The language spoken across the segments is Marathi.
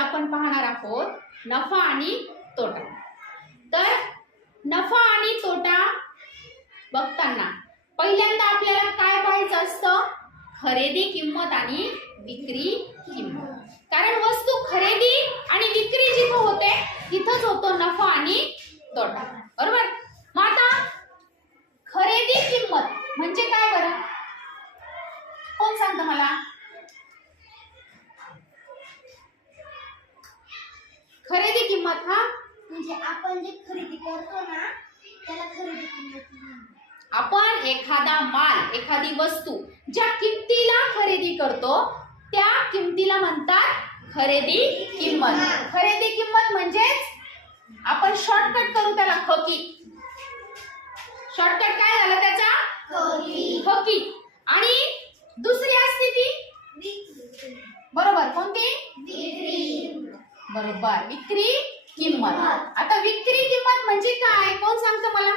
आपण पाहणार आहोत नफा आणि तोटा। तर नफा आणि तोटा बघताना पहिल्यांदा आपल्याला काय पाहायचं असतं? खरेदी किंमत आणि विक्री किंमत। कारण वस्तू खरेदी आणि विक्री जिथं होते तिथंच होतो नफा आणि तोटा, बरोबर? मग आता खरेदी किंमत म्हणजे काय बरं? कोण सांगतं मला? खरेदी किंमत हा म्हणजे आपण जे खरेदी करतो ना त्याला खरेदी किंमत म्हणतात। आपण एखादा माल, एखादी वस्तू ज्या किमतीला खरेदी करतो त्या किमतीला म्हणतात खरेदी किंमत। खरेदी किंमत म्हणजेच आपण शॉर्टकट करू त्याला खकी। शॉर्टकट काय झालं त्याचा? खकी। आणि दुसरी असते ती बरोबर कोणती? विक्री। बरोबर, विक्री किंमत। आता विक्री किंमत म्हणजे काय? कोण सांगतं मला?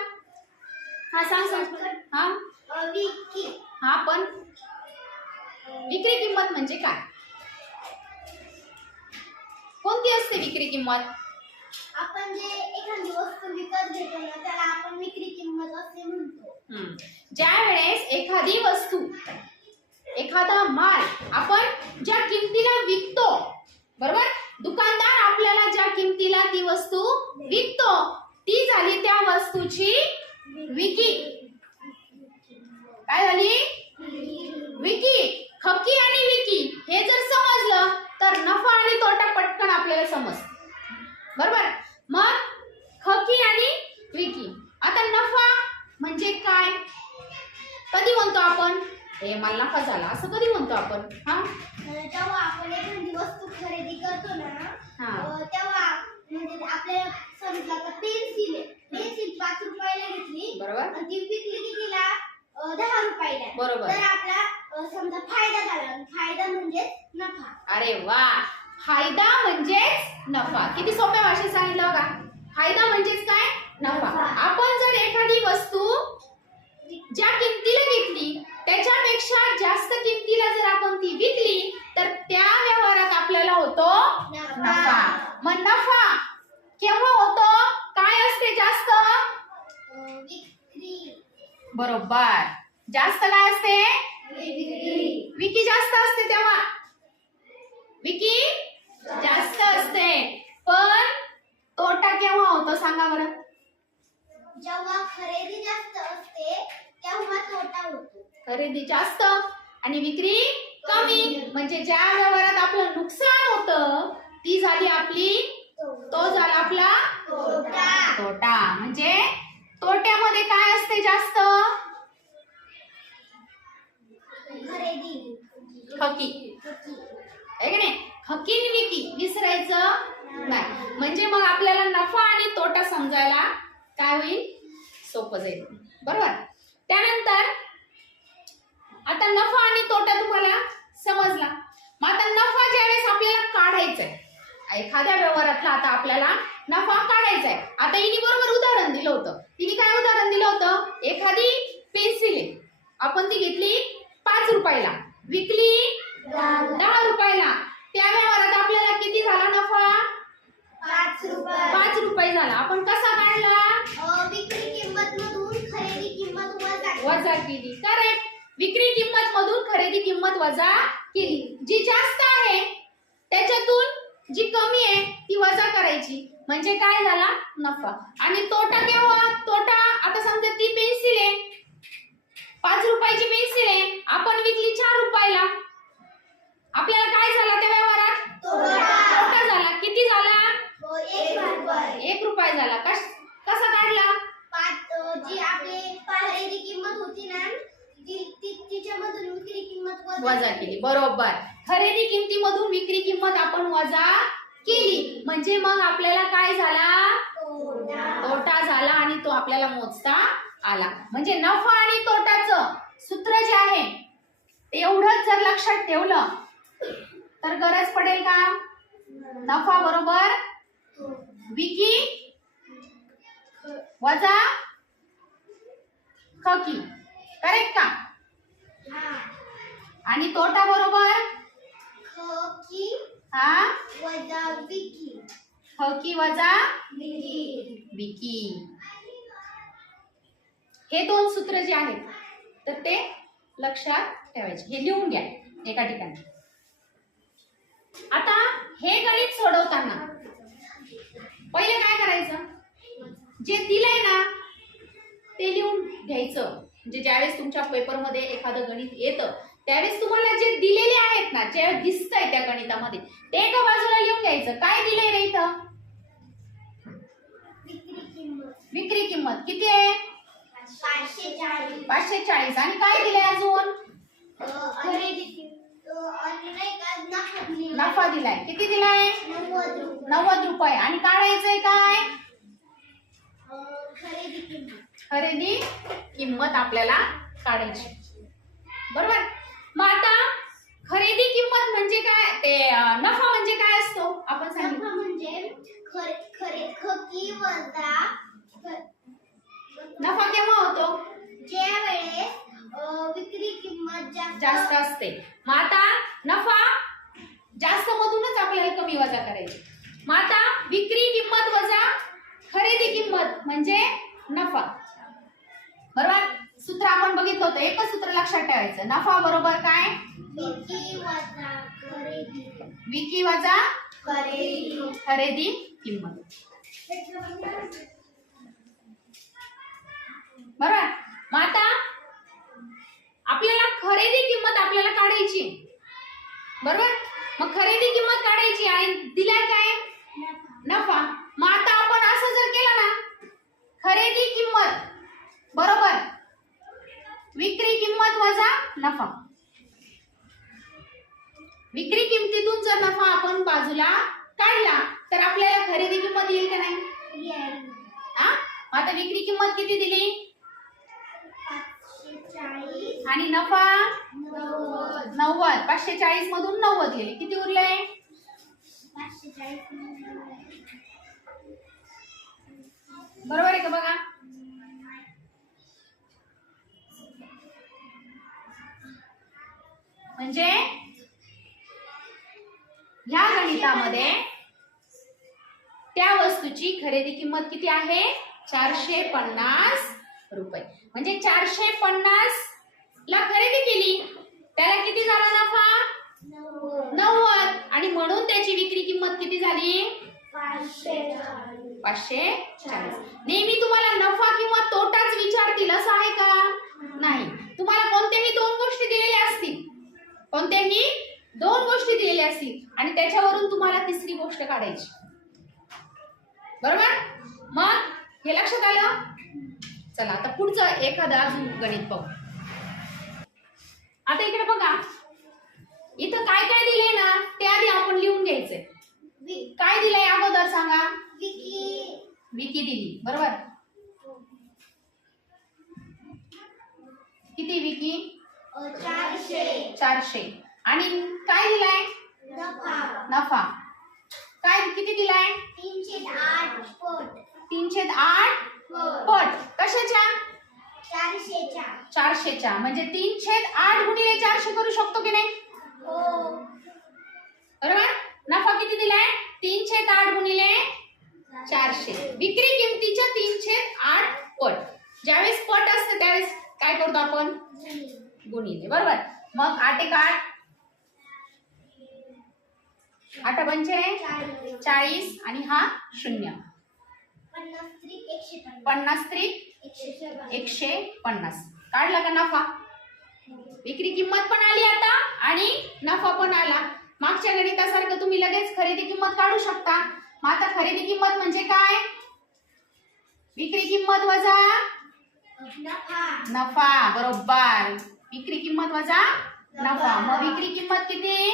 हा सांग। हा विक्री। हा पण विक्री किंमत म्हणजे काय? कोणती असते विक्री किंमत? आपण जे एखादी वस्तू विकत घेतो ना त्याला आपण विक्री किंमत असे म्हणतो। ज्या वेळेस एखादी वस्तू, एखादा माल आपण ज्या किमतीला विकतो, बरोबर? दुकानदार आपल्याला ज्या किमतीला ती वस्तू विकतो ती झाली त्या वस्तूची विक्री। काय झाली? विक्री। खकी आणि विक्री हे जर समजलं तर नफा आणि तोटा पटकन आपल्याला समजतं, बरोबर? मग खकी आणि विक्री। आता नफा म्हणजे काय? कधी म्हणतो आपण हे मला नफा झाला असं कधी म्हणतो आपण? हा जेव्हा आपण एखादी वस्तू खरेदी करतो ना तेव्हा म्हणजे आपल्याला समजा का पेन्सिल 5 रुपयाला घेतली, बरोबर, आणि ती विकली कितीला? 10 रुपयाला, बरोबर। तर आपला समजा फायदा झाला। फायदा म्हणजे नफा। अरे वा, फायदा म्हणजेच नफा। किती सोप्या भाषेत सांगितलं बघा। फायदा म्हणजेच काय? नफा। आपण जर एखादी वस्तू ज्या किमतीला घेतली त्याच्यापेक्षा जास्त किमतीला जर आपण ती विकली तर त्या व्यवहारात आपल्याला होतो नफा। मग नफा केव्हा होतो? काय असते जास्त? विक्री। बरोबर, जास्त काय असते? विक्री। विक्री जास्त असते तेव्हा। विक्री जास्त असते। पण तोटा केव्हा होतो सांगा बरं? जेव्हा खरेदी जास्त असते तेव्हा तोटा होतो। खरेदी जास्त आणि विक्री कमी, म्हणजे ज्या व्यवहारात आपलं नुकसान होतं ती झाली आपली, तो झाला आपला तोटा। म्हणजे तोट्यामध्ये काय असते जास्त? खरेदी। खकी, आहे की नाही? खकी आणि विक्री विसरायचं नाही। म्हणजे मग आपल्याला नफा आणि तोटा समजायला काय होईल? सोपं जाईल, बरोबर? त्यानंतर आता नफा आणि तोटा तुम्हाला समजला। मग आता नफा ज्यावेळेस आपल्याला काढायचा आहे एखाद्या व्यवहारातला, आता आपल्याला नफा काढायचा आहे। आता हिने बरोबर उदाहरण दिलं होतं। तिने काय उदाहरण दिलं होतं? एखादी पेन्सिल आहे, आपण ती घेतली 5 रुपयाला, विकली 10 रुपयाला, त्या व्यवहारात आपल्याला किती झाला नफा? 5 रुपये। 5 रुपये झाला। आपण कसा काढला? विक्री किंमत मधून खरेदी किंमत वजा केली। करेक्ट, विक्री किंमत मधून खरेदी किंमत वजा केली। जी जास्त आहे त्याच्यातून जी कमी आहे ती वजा करायची, म्हणजे काय झाला? नफा। आणि तोटा केव्हा? तोटा आता समजा ती पेन्सिल आहे, 5 रुपयाची पेन्सिल आहे, आपण विकली 4 रुपयाला, आपल्याला काय झाला त्या व्यवहारात? तोटा झाला। किती झाला? 1 रुपया झाला। कसा काढला? जी आपली खरेदी किंमत होती ना तिच्यामधून विक्री किंमत वजा केली, बरोबर। खरेदी किमतीमधून विक्री किंमत आपण वजा केली, म्हणजे मग आपल्याला काय झाला? तोटा झाला आणि तो आपल्याला मोजता आला। म्हणजे नफा आणि तोटाचं सूत्र जे आहे ते एवढंच जर लक्षात ठेवलं तर गरज पडेल का? नफा बरोबर विक्री वजा खकी, करेक्ट का? आणि तोटा बरोबर खकी हा वजा विकी. हकी वजा विकी. विकी. हे दोन सूत्र जे आहेत तर ते लक्षात ठेवायचे. हे लिहून घ्या एका ठिकाणी. आता हे गणित सोडवताना पहिले काय करायचं, जे दिलंय ना ते लिहून घ्यायचं. म्हणजे ज्यावेळेस तुमच्या पेपरमध्ये एखादं गणित येतं त्यावेळेस तुम्हाला जे दिलेले आहेत ना, जे दिसतंय त्या गणितामध्ये ते एका बाजूला लिहून घ्यायचं. काय दिलंय रे इथं? विक्री किंमत विक्री किंमत किती आहे? 540. 540. आणि काय दिलंय अजून? खरेदी आणि नाही का नफा दिलेला. नफा दिलाय. किती दिलाय? 90 रुपये. 90 रुपये. आणि काढायचंय काय? खरेदी किंमत. खरेदी किंमत आपल्याला काढायची. बरोबर. मग आता खरेदी किंमत म्हणजे काय, ते नफा म्हणजे काय असतो आपण सांगितलं. नफा म्हणजे खकी वजा नफा केव्हा होतो? ज्या वेळेस विक्री किंमत जास्त असते. मग आता नफा जास्त मधूनच आपल्याला कमी वजा करायची. मग आता विक्री किंमत वजा खरेदी किंमत म्हणजे नफा. बरोबर. सूत्र आपण बघितलं होतं. एकच सूत्र लक्षात ठेवायचं. नफा बरोबर काय? विकी वजा खरेदी. विकी वजा खरेदी. खरेदी किंमत. बरोबर. मग आता आपल्याला खरेदी किंमत आपल्याला काढायची. बरोबर. मग खरेदी किंमत काढायची आणि दिलाय काय? नफा. मग आता आपण असं जर केलं ना, खरेदी किंमत बरोबर विक्री किंमत वजा नफा. विक्री किंमतीतून जर नफा आपण बाजूला काढला तर आपल्याला खरेदी किंमत येईल का नाही? हा. आता विक्री किंमत किती दिली? 540. आणि नफा 90. 90. 540 मधून 90 गेले. किती उरले? 540. बरोबर आहे का बघा. म्हणजे ह्या गणितामध्ये त्या वस्तूची खरेदी किंमत किती आहे? 450 रुपये. म्हणजे 450 ला खरेदी केली, त्याला किती झाला नफा? 90. आणि म्हणून त्याची विक्री किंमत किती झाली? 540. नेहमी तुम्हाला नफा किंवा तोटाच विचारतील असं आहे का? नाही. तुम्हाला कोणत्याही दोन गोष्टी दिलेल्या असतील, कोणत्याही दोन गोष्टी दिलेल्या असतील आणि त्याच्यावरून तुम्हाला तिसरी गोष्ट काढायची. बरोबर. मग हे लक्षात आलं. चला आता पुढचं एखादं अजून गणित पाहू. आता इकडे बघा, इथं काय काय दिलंय ना ते आधी आपण लिहून घ्यायचंय. काय दिलंय अगोदर सांगा. विकी दिली. बरोबर. किती विकी? 400. आणि काय दिलाय? नफा. काय किती दिलाय? 308 पट. 308 पट. कशाच्या? 400च्या. म्हणजे 308 गुणिले 400 करू शकतो की नाही? हो. बरोबर. नफा किती दिलाय? 308 गुणिले 400. विक्री किमतीच्या 308 पट. ज्यावेळेस पट असते त्यावेळेस काय करतो आपण? गुणिले. बरोबर. मग 8 एक 8, 8 पंचे 40 आणि हा 0. 50 त्रिक 150. काढला का नफा? विक्री किंमत पण आली आता आणि नफा पण आला. मागच्या गणितासारखं तुम्ही लगेच खरेदी किंमत काढू शकता. मग आता खरेदी किंमत म्हणजे काय? विक्री किंमत वजा नफा. बरोबर. विक्री किंमत वजा नफा. मग विक्री किंमत किती?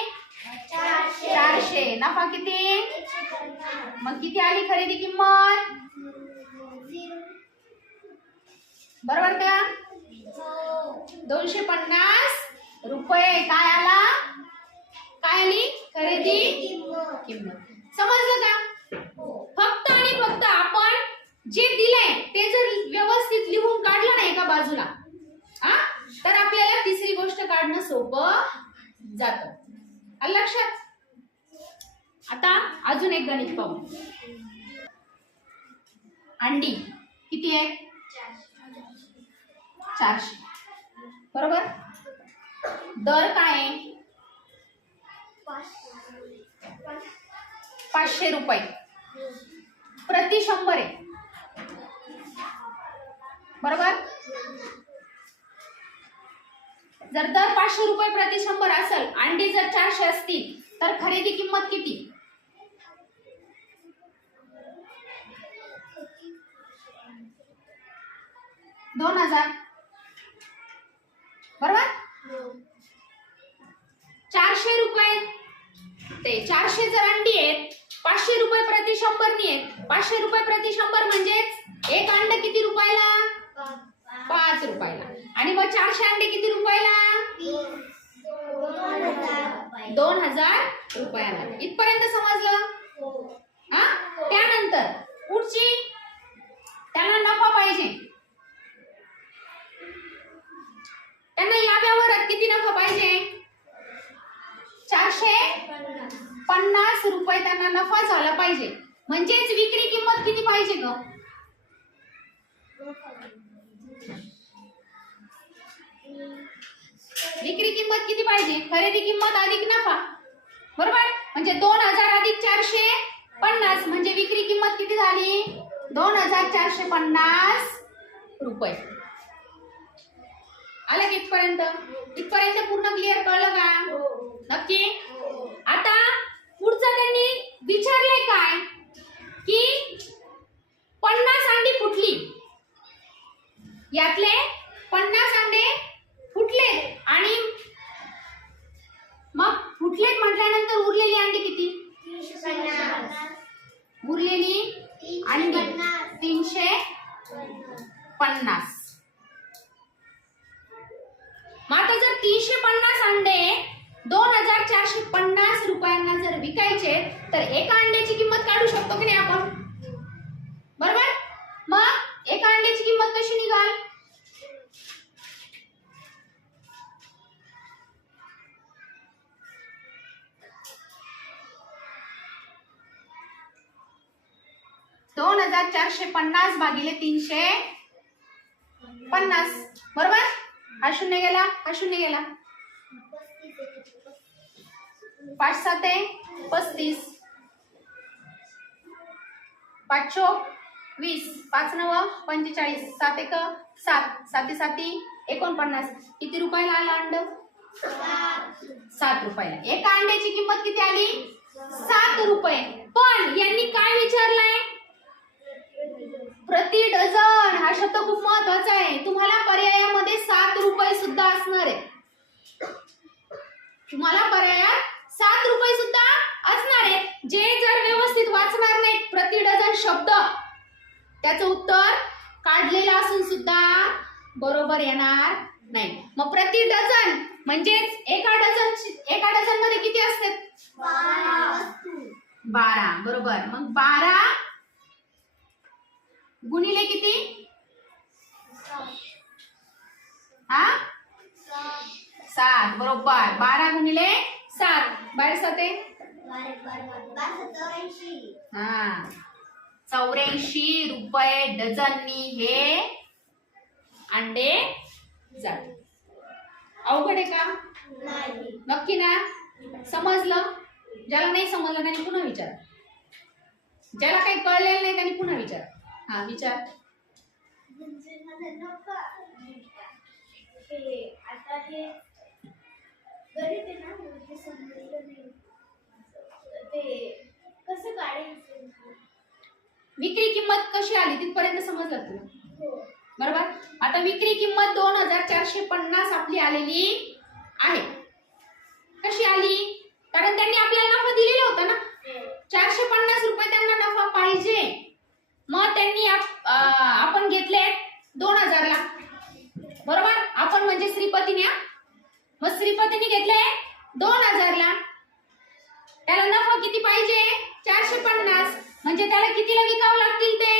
400. नफा किती? मग किती आली खरेदी किंमत? बरोबर का? 250 रुपये. काय आला? काय आली? खरेदी किंमत. समजलं का? फक्त आणि फक्त आपण जे दिलंय ते जर व्यवस्थित लिहून काढलं नाही एका बाजूला तर आपल्याला तिसरी गोष्ट काढणं सोपं जातं. लक्षात. अजून एक गणित पाहू. अंडी किती आहे? 400. बरोबर. दर काय आहे? 500 रुपये प्रति 100 आहे. बरोबर. जर दर 500 रुपये प्रति 100 असेल, अंडी जर 400 असतील, तर खरेदी किंमत किती? 2000. बरोबर. 400 रुपये ते 400 जर अंडी आहेत, 500 रुपये प्रति 100 नी आहेत. 500 रुपये प्रति 100 म्हणजेच एक अंड किती रुपयाला? 5 रुपयाला. आणि मग 400 अंडे किती रुपयाला? 2000 रुपयाला. इथपर्यंत समजलं? हा. त्यानंतर पुढची, त्यांना नफा पाहिजे. त्यांना या व्यवहारात किती नफा पाहिजे? 450 रुपये त्यांना नफा झाला पाहिजे. म्हणजेच विक्री किंमत किती पाहिजे ग? विक्री किंमत किती पाहिजे? खरेदी किंमत अधिक नफा. बरोबर. म्हणजे 2000 अधिक 450 म्हणजे विक्री किंमत किती झाली? 2450 रुपये. आलं की इथपर्यंत? इथपर्यंत पूर्ण क्लिअर कळलं का? नक्की. आता पुढचं त्यांनी विचारलंय काय की 50 अंडी फुटली, यातले 50 अंडे फुटले आणि मग फुटलेत म्हटल्यानंतर उरलेली अंडी किती? उरलेली अंडी 350. मग आता जर 350 अंडे 2450 रुपयांना जर विकायचे, तर एका अंड्याची किंमत काढू शकतो की नाही आपण? बरोबर. मग एका अंड्याची किंमत कशी निघाल? $2450 भागिले 350. बरोबर. हा शून्य गेला, हा शून्य गेला. 5 7 35, 5 चोक 20, 5 9 45, 7 1 7, 7 7 49. किती रुपयाला आलं अंड? 7 रुपयाला. एका अंड्याची किंमत किती आली? 7 रुपये. पण यांनी काय विचारलंय? प्रति डझन. हा शब्द खूप महत्वाचा आहे. तुम्हाला पर्यायामध्ये 7 रुपये सुद्धा असणार आहे. तुम्हाला पर्यायात 7 रुपये सुद्धा असणार आहे. जे जर व्यवस्थित वाचणार नाहीत प्रति डझन शब्द, त्याचं उत्तर काढलेलं असून सुद्धा बरोबर येणार नाही. मग प्रति डझन म्हणजेच एका डझन मध्ये किती असते? 12. बरोबर. मग 12 गुणिले किती? हा 7. बरोबर. 12 गुणिले 7. 12 7 हा 84 रुपये डझननी हे अंडे जाते. अवघड आहे का? नक्की ना? समजलं? ज्याला नाही समजलं त्यांनी पुन्हा विचार. ज्याला काही कळलेलं नाही त्यांनी पुन्हा विचार. हा विचार. आता हे गणित आहे ना, ते समजलं नाही. ते कसं काढायचं? विक्री किंमत कशी आली तिथपर्यंत समजलं तुला? बरोबर. आता विक्री किंमत 2450 आपली आलेली आहे. कशी आली? कारण त्यांनी आपल्याला नफा दिलेला होता ना. 450 रुपये त्यांना नफा पाहिजे. मग त्यांनी आपण घेतले 2000 ला. बरोबर. आपण म्हणजे श्रीपतीने. मग श्रीपतीने घेतले 2000 ला. त्याला नफा किती पाहिजे? 450. म्हणजे त्याला कितीला विकावं लागतील ते?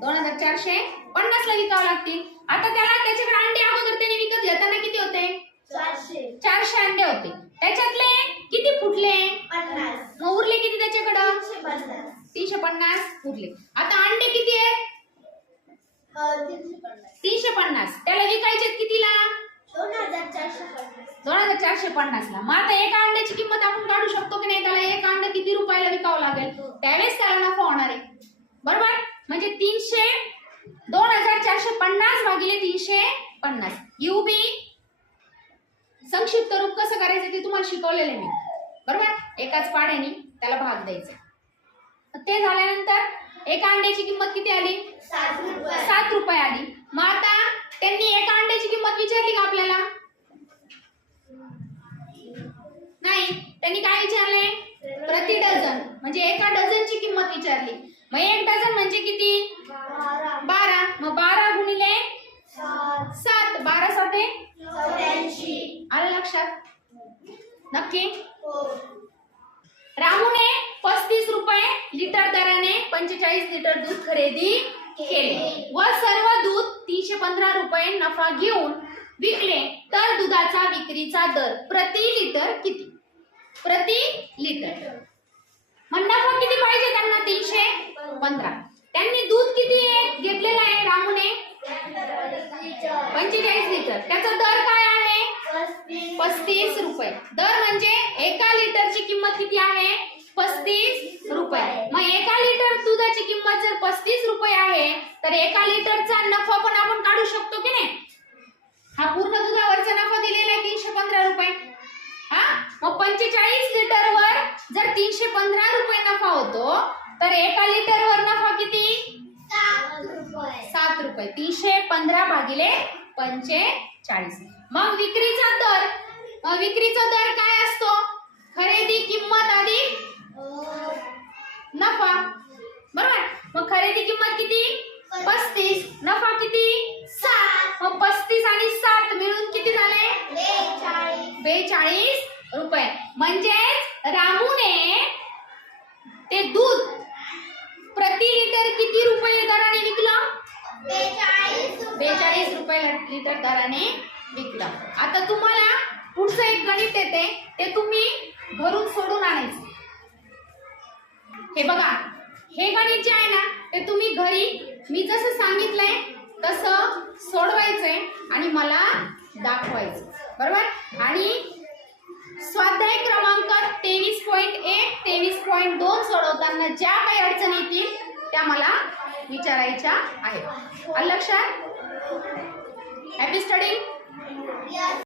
2450 ला विकावं लागतील. आता त्याला त्याच्याकडे अंडे अगोदर त्याने विकत घेताना किती होते? 400 अंडे होते. त्याच्यातले किती फुटले? त्यावेळेस त्याला नफा होणार आहे. बरोबर. म्हणजे 2450 भागिले 350. युबी संक्षिप्त रूप कसं करायचं ते तुम्हाला शिकवलेलं आहे मी. बरोबर. एकाच पाड्याने त्याला भाग द्यायचा. ते झाल्यानंतर एका अंड्याची किंमत किती आली? 7 रुपये आली. मग आता त्यांनी एका अंड्याची किंमत विचारली का आपल्याला? नाही. त्यांनी काय विचारले? प्रति डझन. म्हणजे एका डझनची किंमत विचारली. मग 1 डझन म्हणजे किती? 12. मग 12 गुणिले 7. 12 साते 84. आलं लक्षात? नक्की. रामूने 35 रुपये लिटर दराने 45 लिटर दूध खरेदी केले व सर्व दूध 315 रुपये नफा घेऊन विकले तर दुधाचा विक्रीचा दर प्रति लिटर किती? प्रति लिटर. मग नफा किती पाहिजे त्यांना? 315. त्यांनी दूध किती घेतलेलं आहे रामूने? 45 लिटर. त्याचा दर काय आहे? 35 रुपये. दर म्हणजे एका लिटरची किंमत किती आहे? 35 रुपये. मग एका लिटर दुधाची किंमत जर 35 रुपये आहे तर एका लिटरचा नफा पण आपण काढू शकतो की नाही? हा पूर्ण दुधावरचा नफा दिलेला आहे 315 रुपये. हा मग 45 लिटरवर जर 315 रुपये नफा होतो तर एका लिटरवर नफा किती? 7 रुपये. 315 भागिले 45. मग विक्रीचा दर काय असतो? खरेदी किंमत अधिक नफा. बरोबर. मग खरेदी किंमत किती? 35. नफा किती? 7. मग 35 आणि 7 मिळून किती झाले? 42 रुपये. म्हणजेच रामूने ते दूध प्रति लिटर किती रुपये दराने विकलं? 42 रुपये लिटर दराने विकलं. आता तुम्हाला पुढचं एक गणित येते ते तुम्ही भरून सोडून आणायचं. हे बघा, हे गणित जे आहे ना ते तुम्ही घरी मी जसं सांगितलंय तसं सोडवायचंय आणि मला दाखवायचं. बरोबर. आणि स्वाध्याय क्रमांक 23.1 23.2 सोडवताना ज्या काही अडचणी येतील त्या मला विचारायच्या आहेत. आलं लक्षात?